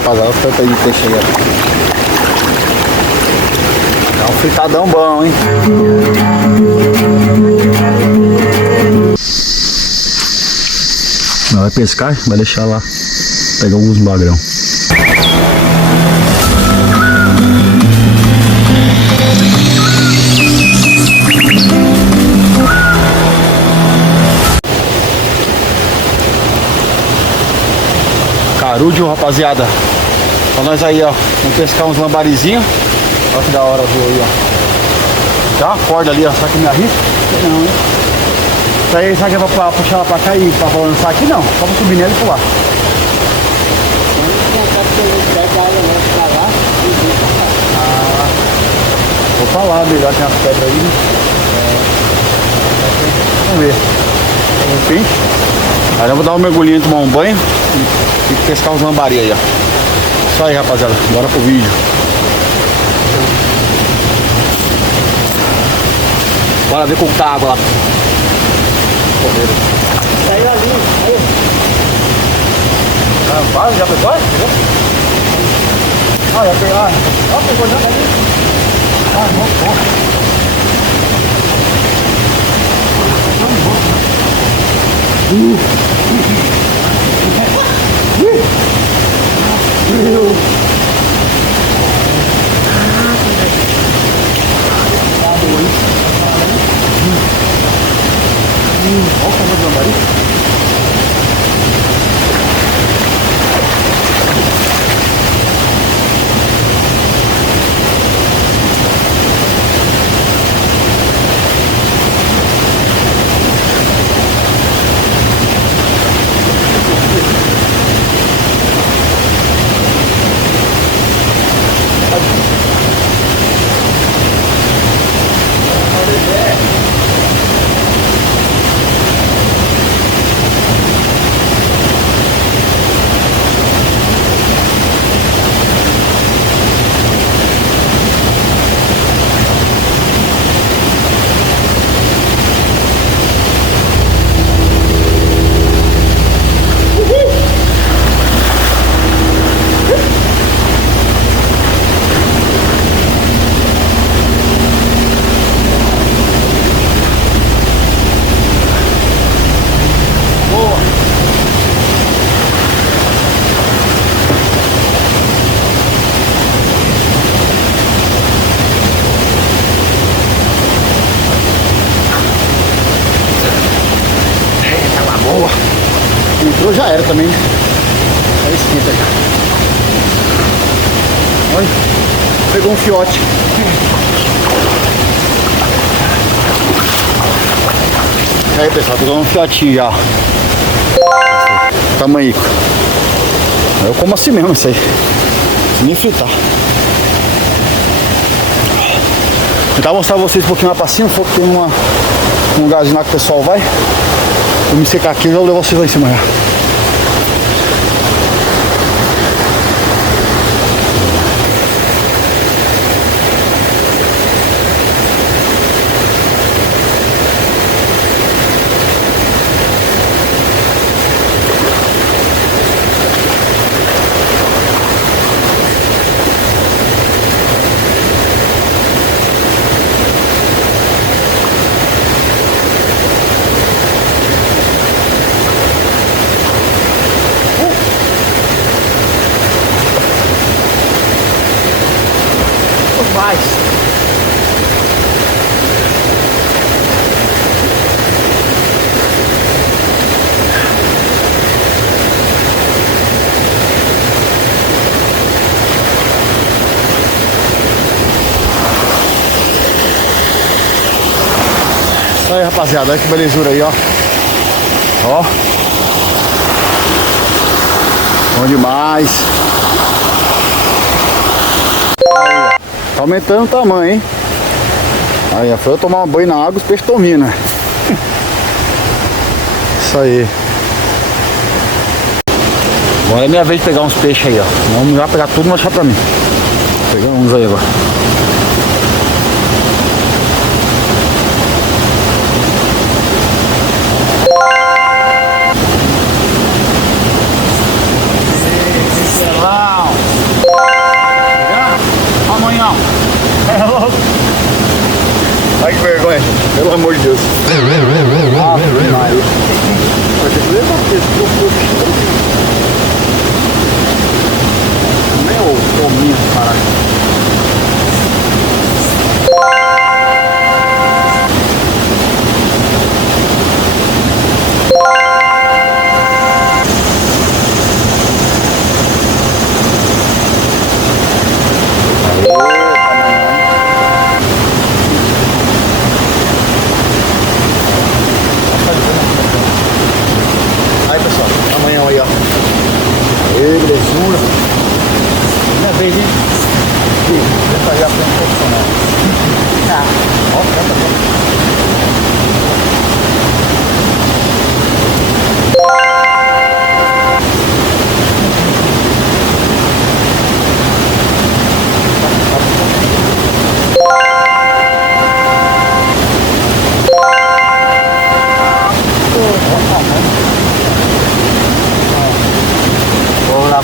rapaziada. Olha o tanto aí de peixe aí, ó. É um fritadão bom, hein? Não vai pescar, vai deixar lá. Pegar alguns magrão. Carúdio, rapaziada. Pra nós aí, ó. Vamos pescar uns lambarizinhos. Olha que da hora, viu aí, ó. Tem uma corda ali, ó. Será que me arrisca? Não, hein? Isso aí, será que é pra puxar ela pra cá e pra balançar aqui? Não. Só pra subir nela e pular. Vou pra lá, melhor, tem as pedras aí, né? Vamos ver. Enfim. Aí eu vou dar um mergulhinho, tomar um banho e pescar os lambari aí, ó. Isso aí, rapaziada. Bora pro vídeo. Bora ver como tá a água lá. Correram. Saiu ali, aí. Ah, vai, já pegou? Ah, já pegou. Ah, pegou já ali. Ah, não, olha o tamanho do lambari. Entrou, já era também. Aí esquenta já. Olha, pegou um fiote. Aí, pessoal, pegou um fiotinho já. Tamanho. Eu como assim mesmo isso aí. Sem nem fritar. Vou tentar mostrar pra vocês um pouquinho mais pra cima. Se tem um lugarzinho lá que o pessoal vai. Vou me secar aqui e vou levar vocês lá em cima já. Mais. Isso aí, rapaziada, olha que belezura aí, ó. Ó. Bom demais. Tá aumentando o tamanho, hein? Aí, foi eu tomar um banho na água, os peixes estão vindo, né? Isso aí. Agora é minha vez de pegar uns peixes aí, ó. Vamos já pegar tudo e mostrar pra mim. Vou pegar uns aí agora.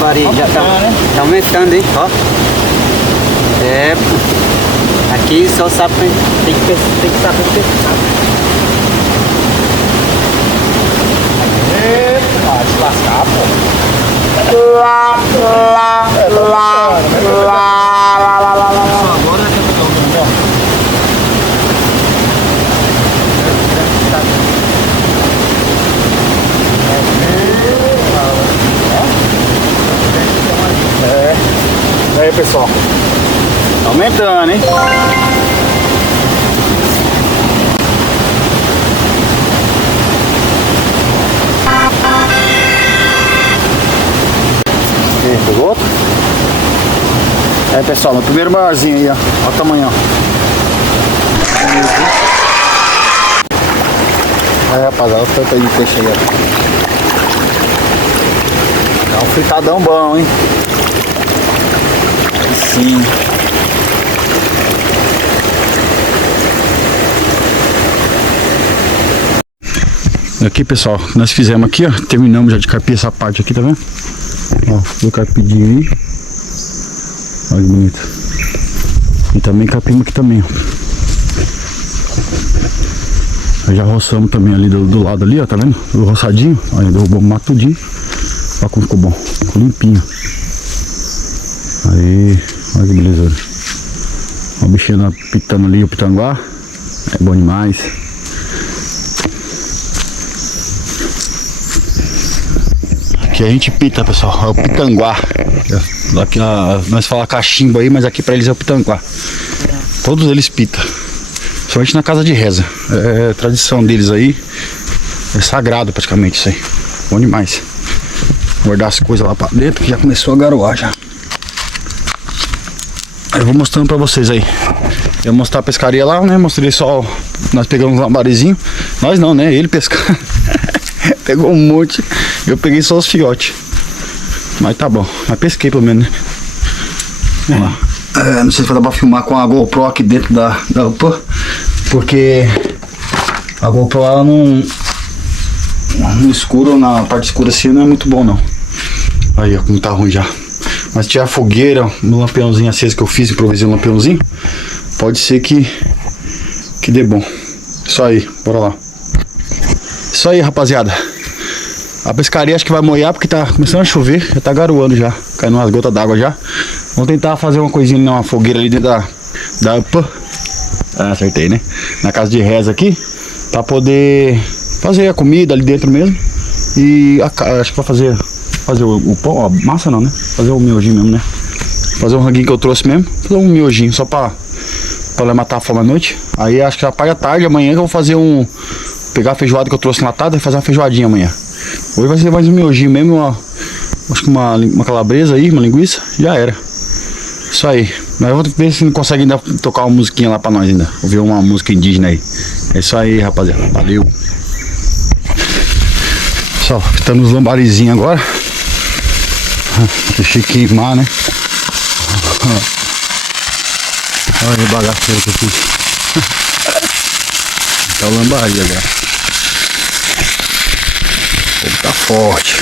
lambari já tá né? aumentando, hein? Ó. É. Aqui só sabe, tem que saber pescar. Vai se lascar, pô. Agora é que eu tô vendo, é. E aí, pessoal? Tá aumentando, hein? Pegou outro? Aí, pessoal, meu primeiro maiorzinho aí, ó. Olha o tamanho, ó. É, rapaziada, olha o tanto aí de peixe aí, ó. É um fritadão bom, hein? Sim. Aqui, pessoal, nós fizemos aqui, ó. Terminamos já de carpir essa parte aqui, tá vendo? Ó, o carpidinho aí. Olha que bonito. E também carpimos aqui também, ó. Já roçamos também ali do lado ali, ó, tá vendo? O roçadinho, aí derrubou o mato tudinho. Olha como ficou bom, ficou limpinho. Aí, olha que beleza. Ó, o bichinho pitando ali, o pitanguá. É bom demais. Aqui a gente pita, pessoal, é o pitanguá. Aqui nós falamos cachimbo aí, mas aqui pra eles é o pitanguá. Todos eles pitam. Somente na casa de reza. É tradição deles aí. É sagrado praticamente isso aí. Bom demais. Guardar as coisas lá pra dentro que já começou a garoar já. Eu vou mostrando pra vocês aí. Eu vou mostrar a pescaria lá, né? Mostrei só. Nós pegamos um lambarizinho. Nós não, né? Ele pescar. Pegou um monte. Eu peguei só os fiotes. Mas tá bom. Mas pesquei pelo menos, né? Vamos lá. Não sei se vai dar pra filmar com a GoPro aqui dentro da UPA, porque a GoPro ela no escuro, na parte escura assim, não é muito bom não. Aí ó, como tá ruim já. Mas se tiver a fogueira, um lampiãozinho aceso que eu fiz, improvisei um lampiãozinho, pode ser que dê bom. Isso aí, bora lá. Isso aí, rapaziada. A pescaria acho que vai molhar porque tá começando a chover, já tá garoando já, caindo umas gotas d'água já. Vamos tentar fazer uma coisinha numa fogueira ali dentro da UPA. Ah, acertei, né? Na casa de reza aqui, pra poder fazer a comida ali dentro mesmo. E acho que vai fazer o pão, a massa não, né? Fazer o miojinho mesmo, né? Fazer um ranguinho que eu trouxe mesmo, fazer um miojinho só pra matar a fome à noite. Aí acho que já paga tarde, amanhã que eu vou fazer pegar a feijoada que eu trouxe enlatada e fazer uma feijoadinha amanhã. Hoje vai ser mais um miojinho mesmo, acho que uma calabresa aí, uma linguiça, já era. Isso aí. Mas vamos ver se não consegue ainda tocar uma musiquinha lá pra nós ainda. Ouvir uma música indígena aí. É isso aí, rapaziada. Valeu. Pessoal, tá nos lambarizinhos agora. Deixei queimar, né? Olha o bagaceiro que eu fiz. Tá o lambari agora. O fogo tá forte.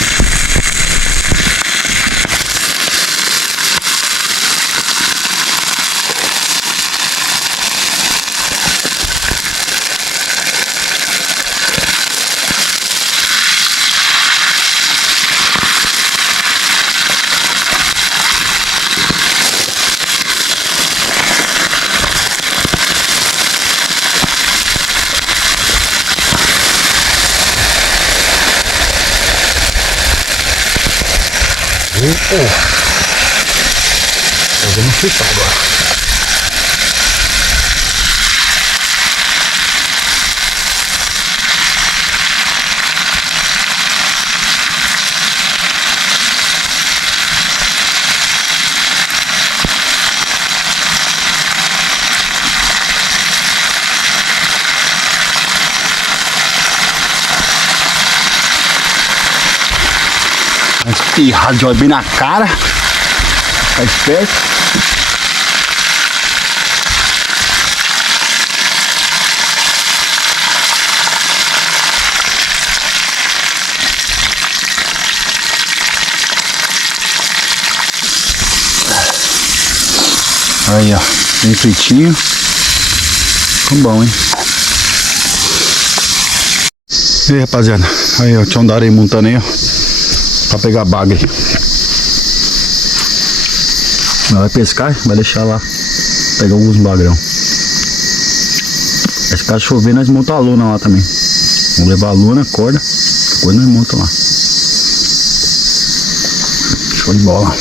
Fazendo fritar agora. Espirrado de óleo bem na cara. Tá esperto. Aí, ó. Bem fritinho. Ficou bom, hein? E aí, rapaziada. Aí, ó. Tinha um darei montando aí, ó. Pra pegar bagre. Ela vai pescar, vai deixar lá. Pegar alguns bagrão. Se caso chover, nós montamos a lona lá também. Vamos levar a lona, corda. Depois nós montamos lá. Show de bola.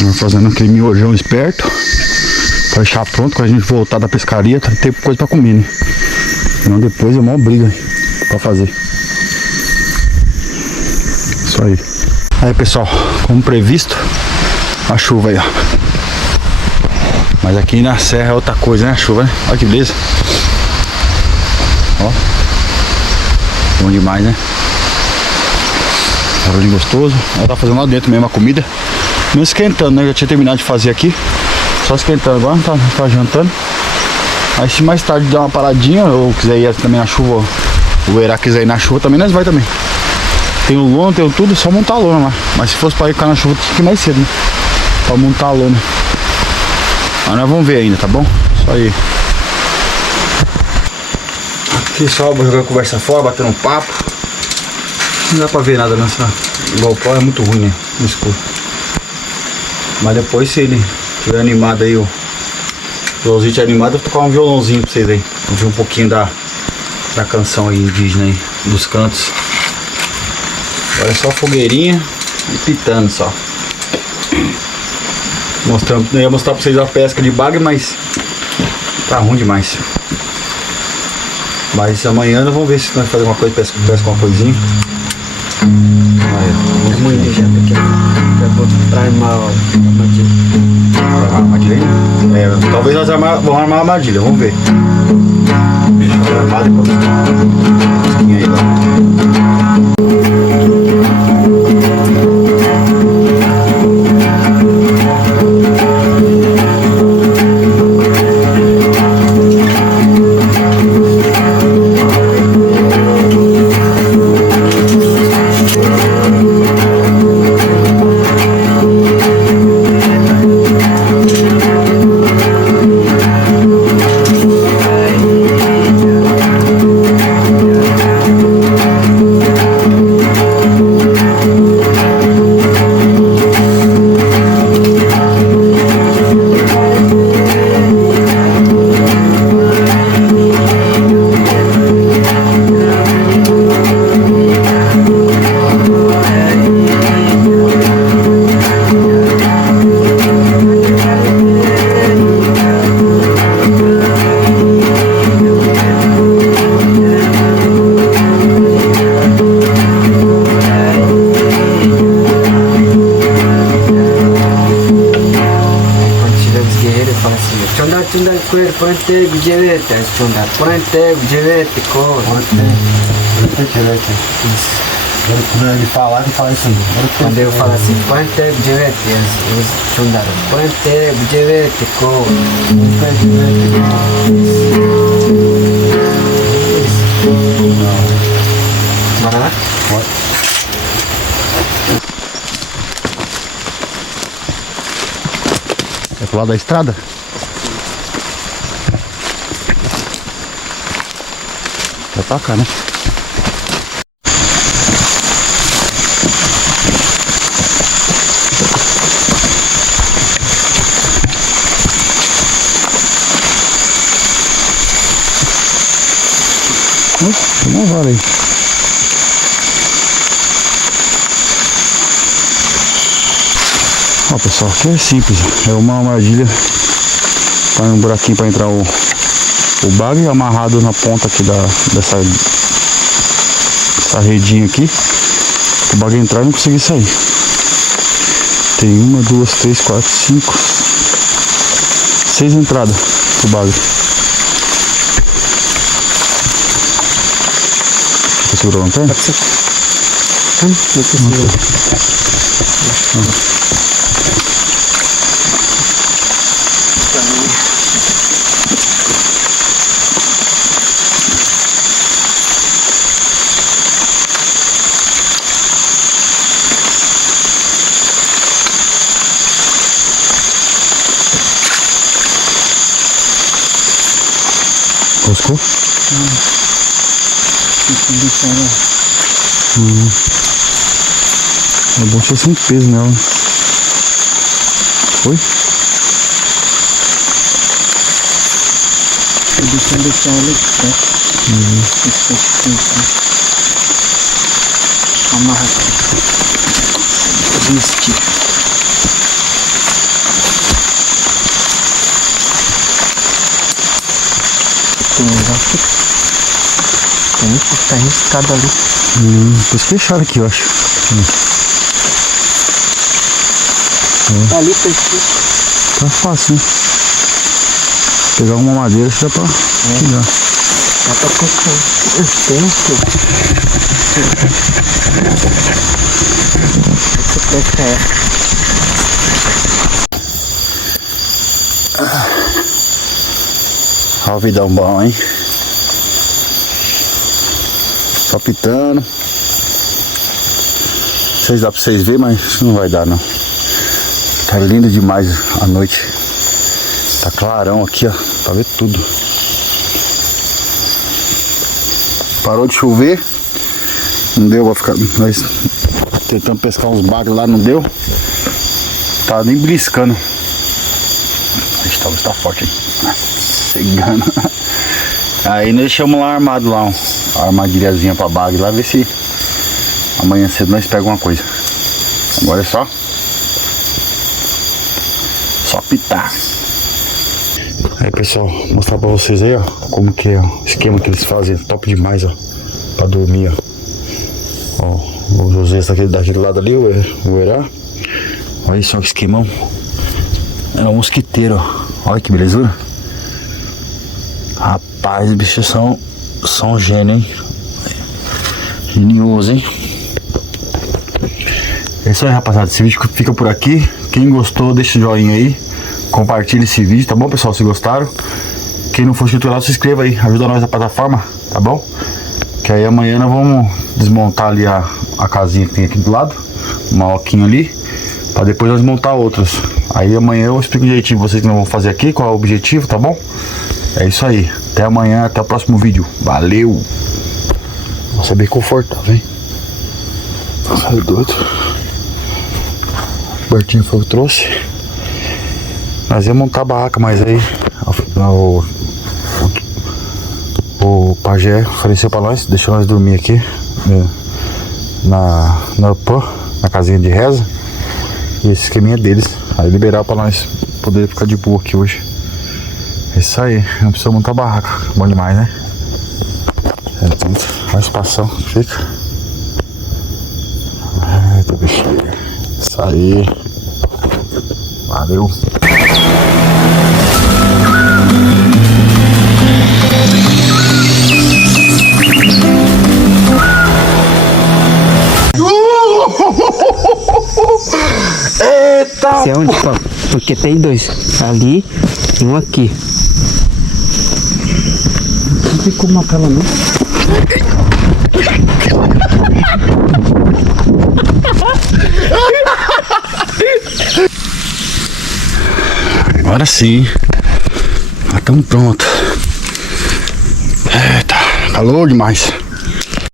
Vamos fazendo aquele miojão esperto. Pra deixar pronto quando a gente voltar da pescaria. Tem coisa pra comer, né? Senão depois é uma briga pra fazer. Isso aí. Aí, pessoal, como previsto, a chuva aí, ó. Mas aqui na serra é outra coisa, né? A chuva, né? Olha que beleza. Ó. Bom demais, né? Barulho gostoso. Ela tá fazendo lá dentro mesmo a comida. Não esquentando, né? Já tinha terminado de fazer aqui. Só esquentando agora, tá jantando. Aí se mais tarde der uma paradinha, ou quiser ir também na chuva, o Eira quiser ir na chuva também, nós vai também. Tem o lona, tem o tudo, só montar a lona lá. Mas se fosse pra ir ficar na chuva, tinha que ir mais cedo, né? Pra montar a lona. Mas nós vamos ver ainda, tá bom? Isso aí. Aqui só vou jogar conversa fora, batendo um papo. Não dá pra ver nada nessa GoPro, é muito ruim, né? No escuro. Mas depois, se ele tiver animado aí, o violãozinho tiver animado, eu vou tocar um violãozinho pra vocês aí. Vamos ver um pouquinho da canção aí indígena aí, dos cantos. Agora é só fogueirinha e pitando só. Mostrando, eu ia mostrar pra vocês a pesca de bagre, mas tá ruim demais. Mas amanhã nós vamos ver se nós fazemos alguma coisa, pesca uma coisinha. É muito já, porque eu vou pra armar a armadilha. Armar a armadilha aí? É, talvez nós vamos armar a armadilha, vamos ver. Deixa eu armar depois. Aí, ó. Ponte Gujevete, responder. Ponte Gujevete, cor. Quando ele falar, ele fala isso aí. Quando eu falo assim, Ponte Gujevete, eles fundaram. Ponte Gujevete, cor. Bora lá? Bora. É pro lado da estrada? Vai pra cá, né? Não vale aí. Ó, pessoal, aqui é simples. É uma armadilha. Tá um buraquinho pra entrar o bagre amarrado na ponta aqui dessa redinha aqui. O bagre entrar e não conseguir sair. Tem 1, 2, 3, 4, 5, 6 entradas pro bagre. Tá segurando a perna? Buscou? É bom ser sem peso nela. Foi? Deixa ela aqui. Amarra aqui. Vestir. Tem que tá riscado ali. Depois fecharam aqui, eu acho. Ali fechou. Tá fácil, né? Pegar uma madeira já dá pra tirar. Dá pra colocar o tempo. Essa peça é. Ó o vidão bom, hein? Só pitando. Não sei se dá pra vocês verem, mas não vai dar não. Tá lindo demais a noite. Tá clarão aqui, ó. Pra ver tudo. Parou de chover. Não deu pra ficar. Nós tentamos pescar uns bagres lá, não deu. Tá nem beliscando. Ixi, talvez tá forte, hein? Chegando. Aí nós deixamos lá armado lá, uma armadilhazinha pra bagre lá, ver se amanhã cedo nós pegamos uma coisa. Agora é só pitar. Aí pessoal, vou mostrar pra vocês aí, ó, como que é o esquema que eles fazem, top demais, ó, pra dormir, ó. Ó, o José está daquele lado ali, o Herá. Olha só que esquemão. É um mosquiteiro, ó. Olha que belezura. Rapaz, os bichos são gênio, hein? Genioso, hein? É isso aí, rapaziada. Esse vídeo fica por aqui. Quem gostou, deixa o joinha aí. Compartilha esse vídeo, tá bom, pessoal? Se gostaram. Quem não for inscrito lá, se inscreva aí. Ajuda nós na plataforma, tá bom? Que aí amanhã nós vamos desmontar ali a casinha que tem aqui do lado. Uma oquinha ali. Pra depois nós montar outras. Aí amanhã eu explico direitinho vocês que não vão fazer aqui, qual é o objetivo, tá bom? É isso aí. Até amanhã, até o próximo vídeo. Valeu! Nossa, é bem confortável, hein? Nossa, é doido. O Bertinho foi o que trouxe. Nós íamos montar a barraca, mas aí o pajé ofereceu pra nós, deixou nós dormir aqui na UPA, na casinha de reza. E esse esqueminha deles. Aí liberaram pra nós poder ficar de boa aqui hoje. É isso aí, não precisa montar barraca. Bom demais, né? Olha a espação que fica. Eita bexiga. Isso aí. Valeu. Eita! Esse é onde, pô? Porque tem dois. Ali e um aqui. Não tem como matar ela, não. Agora sim. Já estamos prontos. Eita, calor demais.